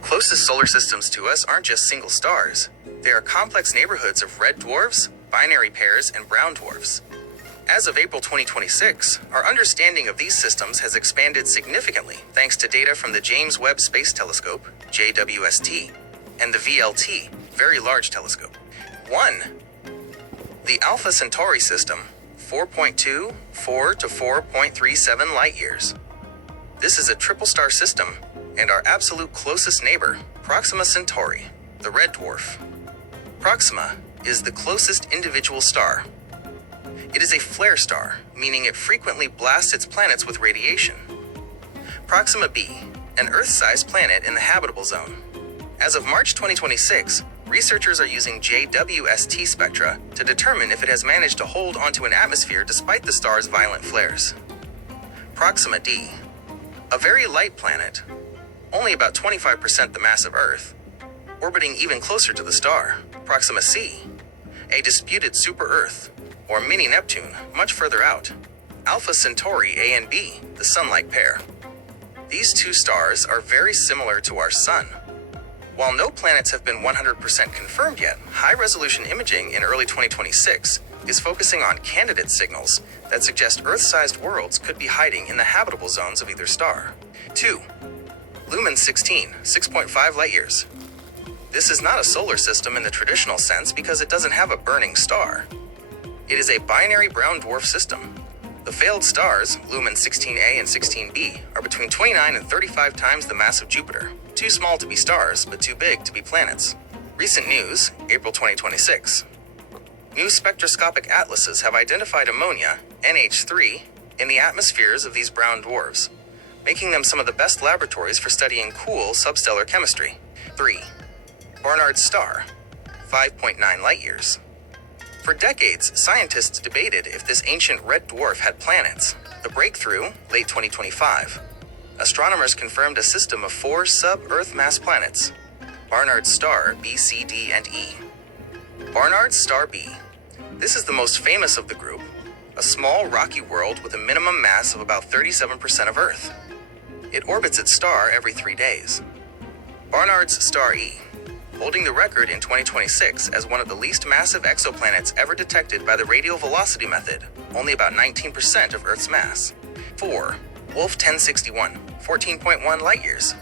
The closest solar systems to us aren't just single stars. They are complex neighborhoods of red dwarfs, binary pairs, and brown dwarfs. As of April 2026, our understanding of these systems has expanded significantly thanks to data from the James Webb Space Telescope, JWST, and the VLT, Very Large Telescope. 1. The Alpha Centauri system, 4.24 to 4.37 light-years. This is a triple-star system, and our absolute closest neighbor, Proxima Centauri, the red dwarf. Proxima is the closest individual star. It is a flare star, meaning it frequently blasts its planets with radiation. Proxima b, an Earth-sized planet in the habitable zone. As of March 2026, researchers are using JWST spectra to determine if it has managed to hold onto an atmosphere despite the star's violent flares. Proxima d, a very light planet, only about 25% the mass of Earth, orbiting even closer to the star. Proxima c, a disputed super-Earth, or mini-Neptune, much further out. Alpha Centauri A and B, the Sun-like pair. These two stars are very similar to our Sun. While no planets have been 100% confirmed yet, high-resolution imaging in early 2026 is focusing on candidate signals that suggest Earth-sized worlds could be hiding in the habitable zones of either star. 2. Lumen 16, 6.5 light-years. This is not a solar system in the traditional sense because it doesn't have a burning star. It is a binary brown dwarf system. The failed stars, Lumen 16A and 16B, are between 29 and 35 times the mass of Jupiter. Too small to be stars, but too big to be planets. Recent news, April 2026. New spectroscopic atlases have identified ammonia, NH3, in the atmospheres of these brown dwarfs, making them some of the best laboratories for studying cool substellar chemistry. 3. Barnard's star, 5.9 light-years. For decades, scientists debated if this ancient red dwarf had planets. The breakthrough, late 2025. Astronomers confirmed a system of 4 sub-Earth mass planets. Barnard's star B, C, D, and E. Barnard's star B. This is the most famous of the group, a small rocky world with a minimum mass of about 37% of Earth. It orbits its star every 3 days. Barnard's star E, holding the record in 2026 as one of the least massive exoplanets ever detected by the radial velocity method, only about 19% of Earth's mass. 4. Wolf 1061, 14.1 light-years.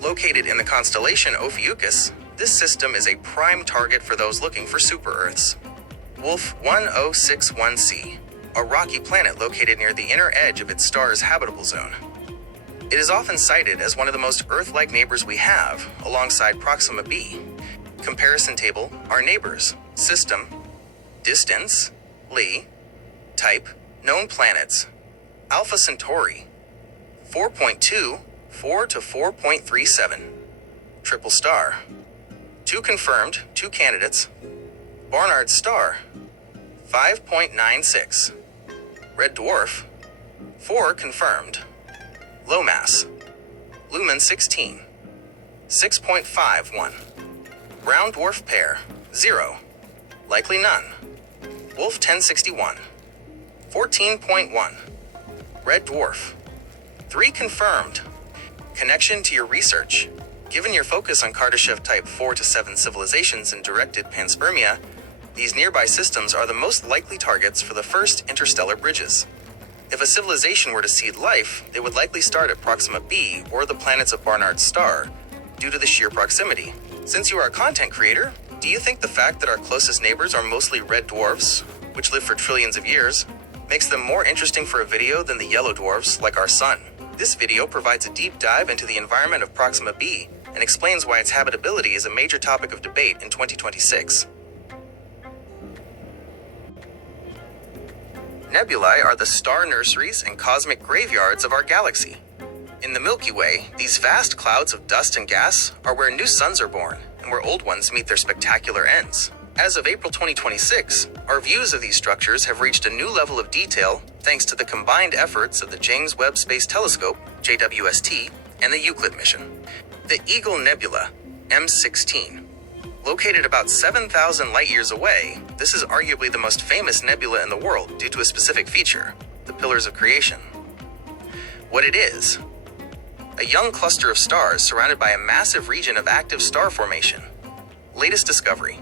Located in the constellation Ophiuchus, this system is a prime target for those looking for super-Earths. Wolf 1061c, a rocky planet located near the inner edge of its star's habitable zone. It is often cited as one of the most Earth-like neighbors we have, alongside Proxima b. Comparison table, our neighbors, system, distance, Li, type, known planets, Alpha Centauri, 4.24 to 4.37, triple star, 2 confirmed, 2 candidates, Barnard's star, 5.96, red dwarf, 4 confirmed, low mass, Lumen 16, 6.51, brown dwarf pair, 0, likely none, Wolf 1061, 14.1, red dwarf, 3 confirmed. Connection to your research. Given your focus on Kardashev type 4 to 7 civilizations and directed panspermia, these nearby systems are the most likely targets for the first interstellar bridges. If a civilization were to seed life, they would likely start at Proxima b or the planets of Barnard's star, due to the sheer proximity. Since you are a content creator, do you think the fact that our closest neighbors are mostly red dwarfs, which live for trillions of years, makes them more interesting for a video than the yellow dwarfs like our Sun? This video provides a deep dive into the environment of Proxima b and explains why its habitability is a major topic of debate in 2026. Nebulae are the star nurseries and cosmic graveyards of our galaxy. In the Milky Way, these vast clouds of dust and gas are where new suns are born and where old ones meet their spectacular ends. As of April 2026, our views of these structures have reached a new level of detail thanks to the combined efforts of the James Webb Space Telescope, JWST, and the Euclid mission. The Eagle Nebula, M16. Located about 7,000 light-years away, this is arguably the most famous nebula in the world due to a specific feature, the Pillars of Creation. What it is. a young cluster of stars surrounded by a massive region of active star formation. Latest discovery.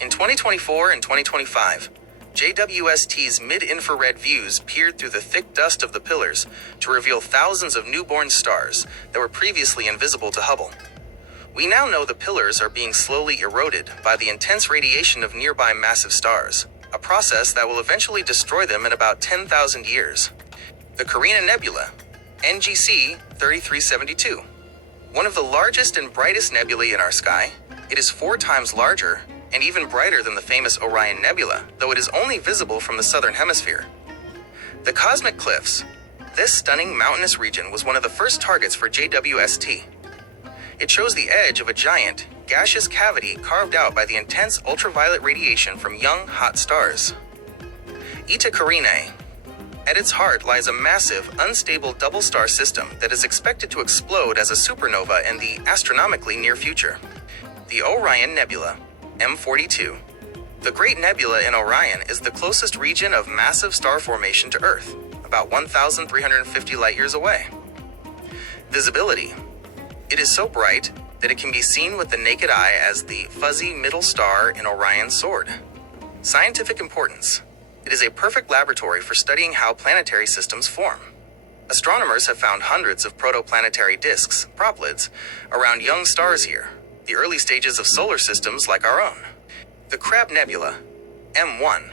In 2024 and 2025, JWST's mid-infrared views peered through the thick dust of the pillars to reveal thousands of newborn stars that were previously invisible to Hubble. We now know the pillars are being slowly eroded by the intense radiation of nearby massive stars, a process that will eventually destroy them in about 10,000 years. The Carina Nebula, NGC 3372. One of the largest and brightest nebulae in our sky, it is 4 times larger and even brighter than the famous Orion Nebula, though it is only visible from the southern hemisphere. The Cosmic Cliffs. This stunning mountainous region was one of the first targets for JWST. It shows the edge of a giant, gaseous cavity carved out by the intense ultraviolet radiation from young, hot stars. Eta Carinae. At its heart lies a massive, unstable double-star system that is expected to explode as a supernova in the astronomically near future. The Orion Nebula, M42. The Great Nebula in Orion is the closest region of massive star formation to Earth, about 1,350 light-years away. Visibility. It is so bright that it can be seen with the naked eye as the fuzzy middle star in Orion's sword. Scientific importance. It is a perfect laboratory for studying how planetary systems form. Astronomers have found hundreds of protoplanetary disks, proplyds, around young stars here, the early stages of solar systems like our own. The Crab Nebula, M1.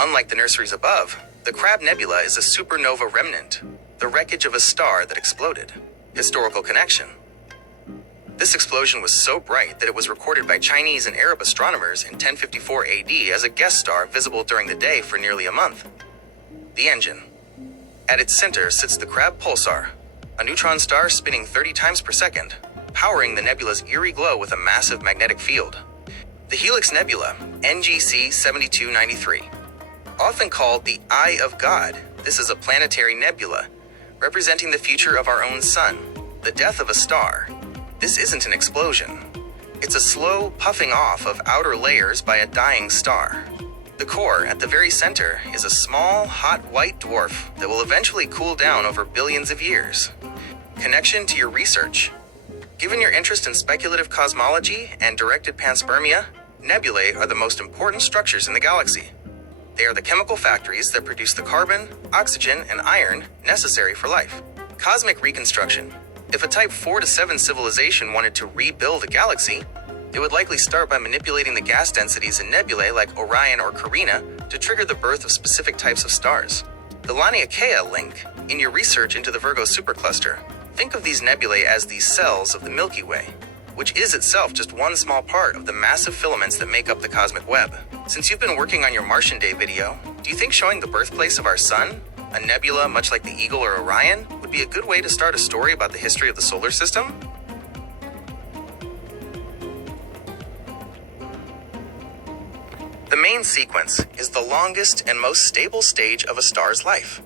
Unlike the nurseries above, the Crab Nebula is a supernova remnant, the wreckage of a star that exploded. Historical connection. This explosion was so bright that it was recorded by Chinese and Arab astronomers in 1054 AD as a guest star visible during the day for nearly a month. The engine. At its center sits the Crab Pulsar, a neutron star spinning 30 times per second, powering the nebula's eerie glow with a massive magnetic field. The Helix Nebula, NGC 7293. Often called the Eye of God, this is a planetary nebula, representing the future of our own sun, the death of a star. This isn't an explosion. It's a slow puffing off of outer layers by a dying star. The core, at the very center, is a small, hot white dwarf that will eventually cool down over billions of years. Connection to your research. Given your interest in speculative cosmology and directed panspermia, nebulae are the most important structures in the galaxy. They are the chemical factories that produce the carbon, oxygen, and iron necessary for life. Cosmic reconstruction. If a Type 4 to 7 civilization wanted to rebuild a galaxy, they would likely start by manipulating the gas densities in nebulae like Orion or Carina to trigger the birth of specific types of stars. The Laniakea link. In your research into the Virgo supercluster, think of these nebulae as the cells of the Milky Way, which is itself just one small part of the massive filaments that make up the cosmic web. Since you've been working on your Martian Day video, do you think showing the birthplace of our sun, a nebula much like the Eagle or Orion, would be a good way to start a story about the history of the solar system? The main sequence is the longest and most stable stage of a star's life.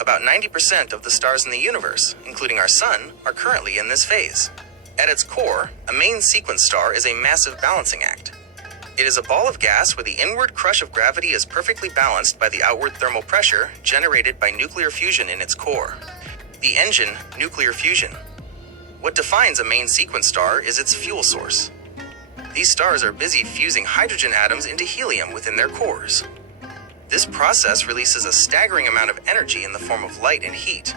About 90% of the stars in the universe, including our sun, are currently in this phase. At its core, a main sequence star is a massive balancing act. It is a ball of gas where the inward crush of gravity is perfectly balanced by the outward thermal pressure generated by nuclear fusion in its core. The engine, nuclear fusion. What defines a main sequence star is its fuel source. These stars are busy fusing hydrogen atoms into helium within their cores. This process releases a staggering amount of energy in the form of light and heat.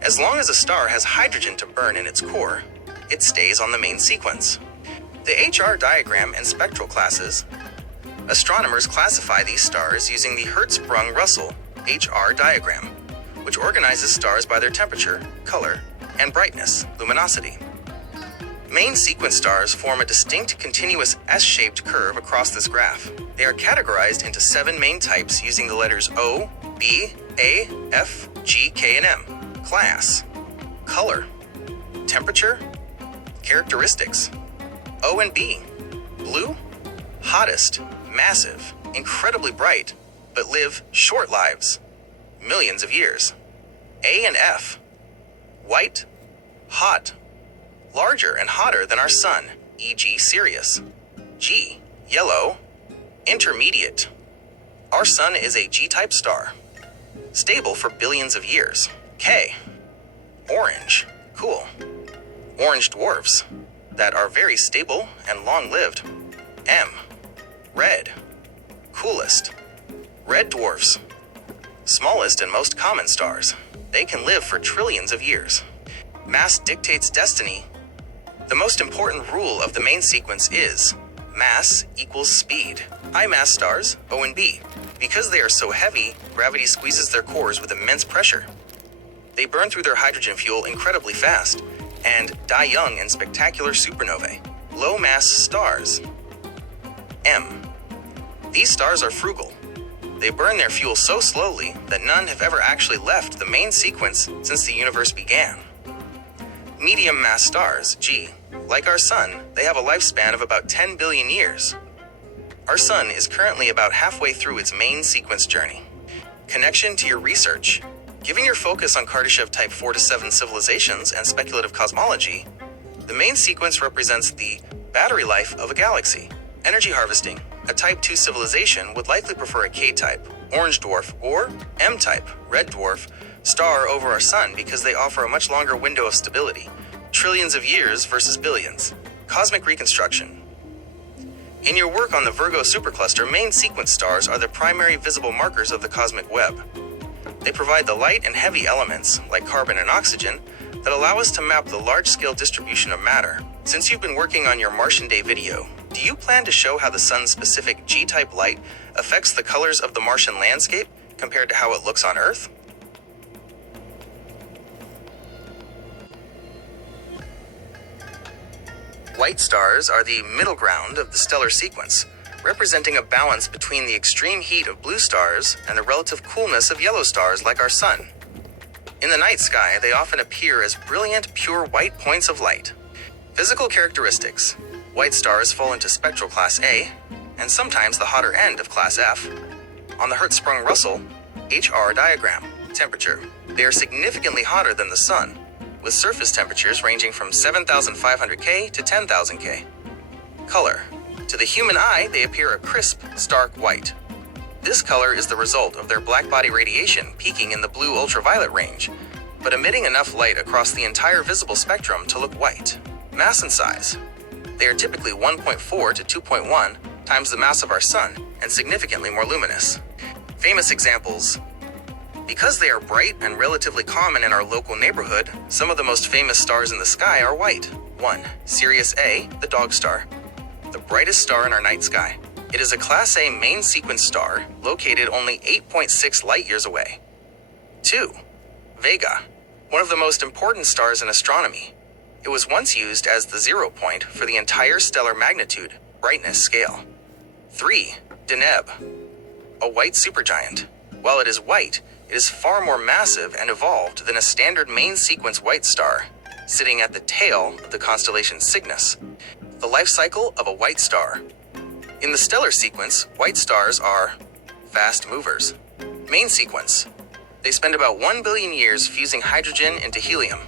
As long as a star has hydrogen to burn in its core, it stays on the main sequence. The HR diagram and spectral classes. Astronomers classify these stars using the Hertzsprung-Russell HR diagram, which organizes stars by their temperature, color, and brightness, luminosity. Main sequence stars form a distinct continuous S-shaped curve across this graph. They are categorized into 7 main types using the letters O, B, A, F, G, K, and M. Class. Color. Temperature. Characteristics. O and B. Blue. Hottest. Massive. Incredibly bright. But live short lives. Millions of years. A and F. White. Hot. Larger and hotter than our sun, e.g. Sirius. G. Yellow. Intermediate. Our sun is a G-type star. Stable for billions of years. K. Orange. Cool. Orange dwarfs that are very stable and long-lived. M. Red. Coolest. Red dwarfs. Smallest and most common stars. They can live for trillions of years. Mass dictates destiny. The most important rule of the main sequence is mass equals speed. High mass stars, O and B. Because they are so heavy, gravity squeezes their cores with immense pressure. They burn through their hydrogen fuel incredibly fast and die young in spectacular supernovae. Low mass stars. M. These stars are frugal. They burn their fuel so slowly that none have ever actually left the main sequence since the universe began. Medium mass stars, G. Like our sun, they have a lifespan of about 10 billion years. Our sun is currently about halfway through its main sequence journey. Connection to your research. Given your focus on Kardashev Type 4 to 7 civilizations and speculative cosmology, the main sequence represents the battery life of a galaxy. Energy harvesting. A Type 2 civilization would likely prefer a K-type, orange dwarf, or M-type, red dwarf, star over our sun because they offer a much longer window of stability, trillions of years versus billions. Cosmic reconstruction. In your work on the Virgo supercluster, main sequence stars are the primary visible markers of the cosmic web. They provide the light and heavy elements, like carbon and oxygen, that allow us to map the large-scale distribution of matter. Since you've been working on your Martian Day video, do you plan to show how the sun's specific G-type light affects the colors of the Martian landscape compared to how it looks on Earth? White stars are the middle ground of the stellar sequence, representing a balance between the extreme heat of blue stars and the relative coolness of yellow stars like our sun. In the night sky, they often appear as brilliant, pure white points of light. Physical characteristics. White stars fall into spectral class A, and sometimes the hotter end of class F. On the Hertzsprung-Russell HR diagram. Temperature. They are significantly hotter than the sun, with surface temperatures ranging from 7,500 K to 10,000 K. Color. To the human eye, they appear a crisp, stark white. This color is the result of their blackbody radiation peaking in the blue ultraviolet range, but emitting enough light across the entire visible spectrum to look white. Mass and size. They are typically 1.4 to 2.1 times the mass of our sun and significantly more luminous. Famous examples. Because they are bright and relatively common in our local neighborhood, some of the most famous stars in the sky are white. 1. Sirius A, the dog star. The brightest star in our night sky. It is a Class A main sequence star located only 8.6 light-years away. 2. Vega, one of the most important stars in astronomy. It was once used as the 0 point for the entire stellar magnitude, brightness scale. 3. Deneb, a white supergiant. While it is white, it is far more massive and evolved than a standard main sequence white star, sitting at the tail of the constellation Cygnus. The life cycle of a white star. In the stellar sequence, white stars are fast movers. Main sequence. They spend about 1 billion years fusing hydrogen into helium.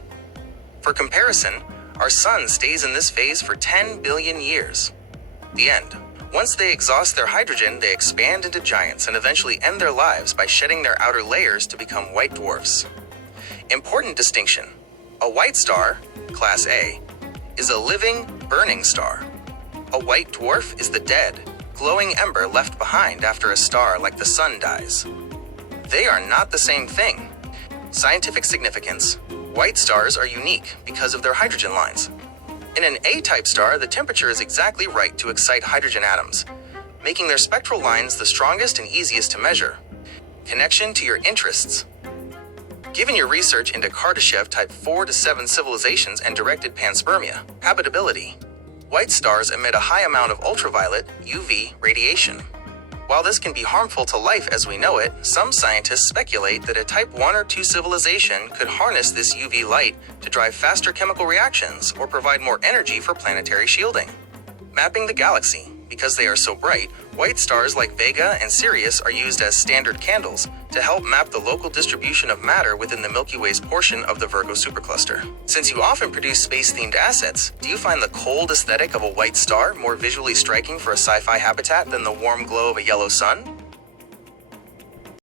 For comparison, our sun stays in this phase for 10 billion years. The end. Once they exhaust their hydrogen, they expand into giants and eventually end their lives by shedding their outer layers to become white dwarfs. Important distinction. A white star, Class A, is a living, burning star. A white dwarf is the dead, glowing ember left behind after a star like the sun dies. They are not the same thing. Scientific significance. White stars are unique because of their hydrogen lines. In an A-type star, the temperature is exactly right to excite hydrogen atoms, making their spectral lines the strongest and easiest to measure. Connection to your interests. Given your research into Kardashev Type 4 to 7 civilizations and directed panspermia, habitability, white stars emit a high amount of ultraviolet, UV, radiation. While this can be harmful to life as we know it, some scientists speculate that a Type 1 or 2 civilization could harness this UV light to drive faster chemical reactions or provide more energy for planetary shielding. Mapping the galaxy. Because they are so bright, white stars like Vega and Sirius are used as standard candles to help map the local distribution of matter within the Milky Way's portion of the Virgo supercluster. Since you often produce space-themed assets, do you find the cold aesthetic of a white star more visually striking for a sci-fi habitat than the warm glow of a yellow sun?